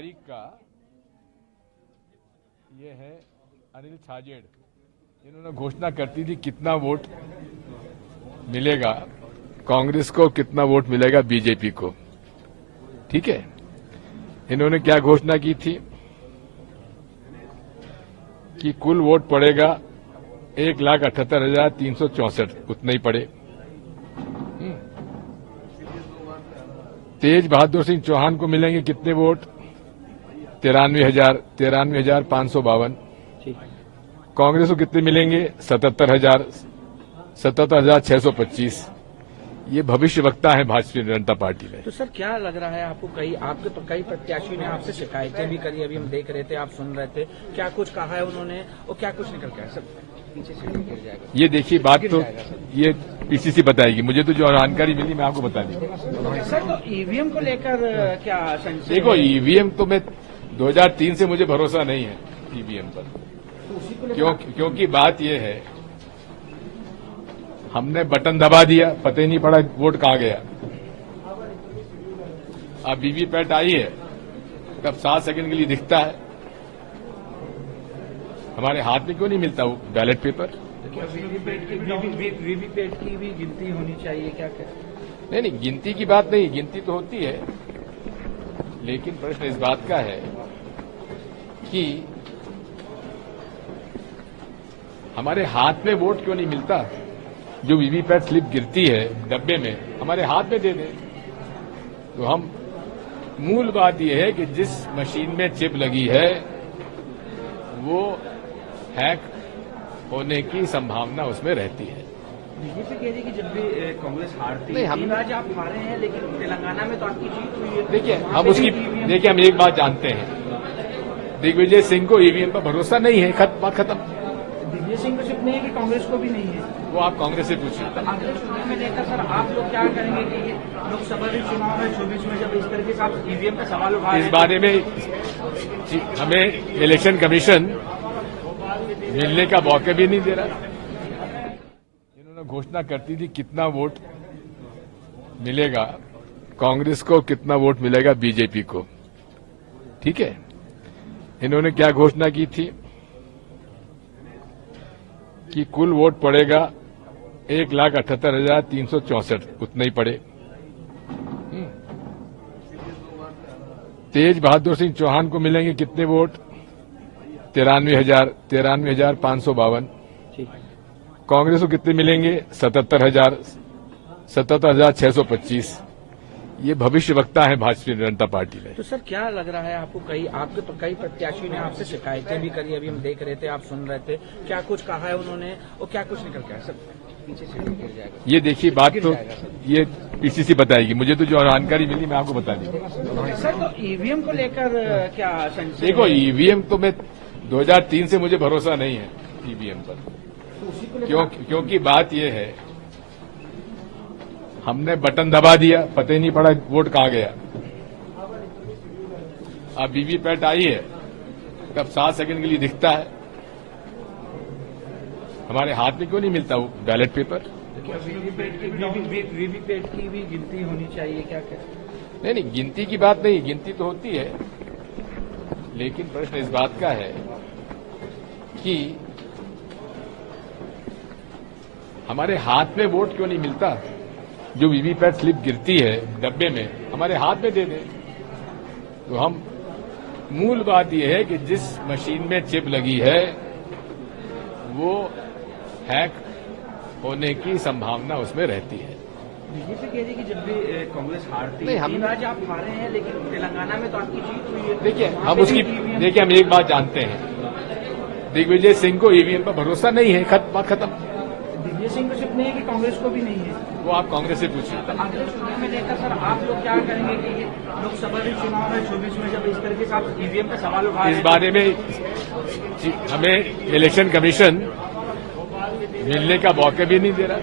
तारीख का ये है अनिल छाजेड़। इन्होंने घोषणा करती थी कितना वोट मिलेगा कांग्रेस को, कितना वोट मिलेगा बीजेपी को। ठीक है, इन्होंने क्या घोषणा की थी कि कुल वोट पड़ेगा 1,78,364, उतना ही पड़े। तेज बहादुर सिंह चौहान को मिलेंगे कितने वोट? 93,552। कांग्रेस को कितने मिलेंगे? 77,625। ये भविष्य वक्ता है भारतीय जनता पार्टी में। तो सर क्या लग रहा है आपको? कई प्रत्याशियों ने आपसे शिकायतें भी करी, अभी हम देख रहे थे, आप सुन रहे थे, क्या कुछ कहा है उन्होंने और क्या कुछ निकल के आया? सब पीछे से गिर जाएगा। ये देखिए, बात तो ये पीसीसी बताएगी, मुझे तो जो जानकारी मिली मैं आपको बता दी। सर तो ईवीएम को लेकर क्या संशय? देखो, ईवीएम तो मैं 2003 से मुझे भरोसा नहीं है ईवीएम पर। क्योंकि बात यह है, हमने बटन दबा दिया, पता ही नहीं पड़ा वोट कहां गया। अब वीवीपैट आई है, तब 7 सेकंड के लिए दिखता है, हमारे हाथ में क्यों नहीं मिलता वो बैलेट पेपर? वीवीपैट की भी गिनती होनी चाहिए क्या? नहीं, गिनती की बात नहीं, गिनती तो होती है, लेकिन प्रश्न इस बात का है कि हमारे हाथ में वोट क्यों नहीं मिलता? जो वीवीपैट स्लिप गिरती है डब्बे में, हमारे हाथ में दे दें। तो हम मूल बात यह है कि जिस मशीन में चिप लगी है वो हैक होने की संभावना उसमें रहती है। बीजेपी कह रही कि जब भी कांग्रेस हारती है, हम आज आप हारे हैं, लेकिन तेलंगाना में तो आपकी जीत हुई है। देखिए, हम एक बात जानते हैं, दिग्विजय सिंह को ईवीएम पर भरोसा नहीं है, बात खत्म। दिग्विजय सिंह को सिर्फ नहीं है कि कांग्रेस को भी नहीं है, वो आप कांग्रेस से पूछिए। तो अगले चुनाव में लेकर सर आप लोग क्या करेंगे कि ये लोकसभा के चुनाव है 24 में, जब इस तरीके से आप ईवीएम का सवाल उठा रहे हैं? इस बारे में हमें इलेक्शन कमीशन मिलने का मौका भी नहीं दे रहा। इन्होंने घोषणा करती थी कितना वोट मिलेगा कांग्रेस को, कितना वोट मिलेगा बीजेपी को। ठीक है, इन्होंने क्या घोषणा की थी कि कुल वोट पड़ेगा 1,78,364, उतना ही पड़े। तेज बहादुर सिंह चौहान को मिलेंगे कितने वोट? 93,552। कांग्रेस को कितने मिलेंगे? 77,625। ये भविष्य वक्ता है भारतीय जनता पार्टी में। तो सर क्या लग रहा है आपको? कई प्रत्याशियों ने आपसे शिकायतें भी करी, अभी हम देख रहे थे, आप सुन रहे थे, क्या कुछ कहा है उन्होंने और क्या कुछ निकल के आया? सब पीछे से गिर जाएगा। ये देखिए, बात तो ये पीसीसी बताएगी, मुझे तो जो जानकारी मिली मैं आपको बता दी। सर तो ईवीएम को लेकर क्या संशय? देखो, ईवीएम तो मैं 2003 से मुझे भरोसा नहीं है ईवीएम पर। क्योंकि बात यह है, हमने बटन दबा दिया, पता ही नहीं पड़ा वोट कहां गया। अब वीवीपैट आई है, तब 7 सेकंड के लिए दिखता है, हमारे हाथ में क्यों नहीं मिलता वो बैलेट पेपर? वीवीपैट की भी गिनती होनी चाहिए क्या? नहीं, गिनती की बात नहीं, गिनती तो होती है, लेकिन प्रश्न इस बात का है कि हमारे हाथ में वोट क्यों नहीं मिलता? जो वीवीपैट स्लिप गिरती है डब्बे में, हमारे हाथ में दे दें। तो हम मूल बात यह है कि जिस मशीन में चिप लगी है वो हैक होने की संभावना उसमें रहती है। बीजेपी कह रही कि जब भी कांग्रेस हारती है, आज आप हारे हैं, लेकिन तेलंगाना में तो आपकी जीत हुई है। देखिए, हम एक बात जानते हैं, दिग्विजय सिंह को ईवीएम पर भरोसा नहीं है, बात खत्म। दिग्विजय सिंह को सिर्फ नहीं है कि कांग्रेस को भी नहीं है, वो आप कांग्रेस से पूछिए। तो अगले चुनाव में लेकर सर आप लोग क्या करेंगे कि ये लोकसभा के चुनाव है 24 में, जब इस तरीके से आप ईवीएम का सवाल उठा रहे हैं? इस बारे में हमें इलेक्शन कमीशन मिलने का मौका भी नहीं दे रहा।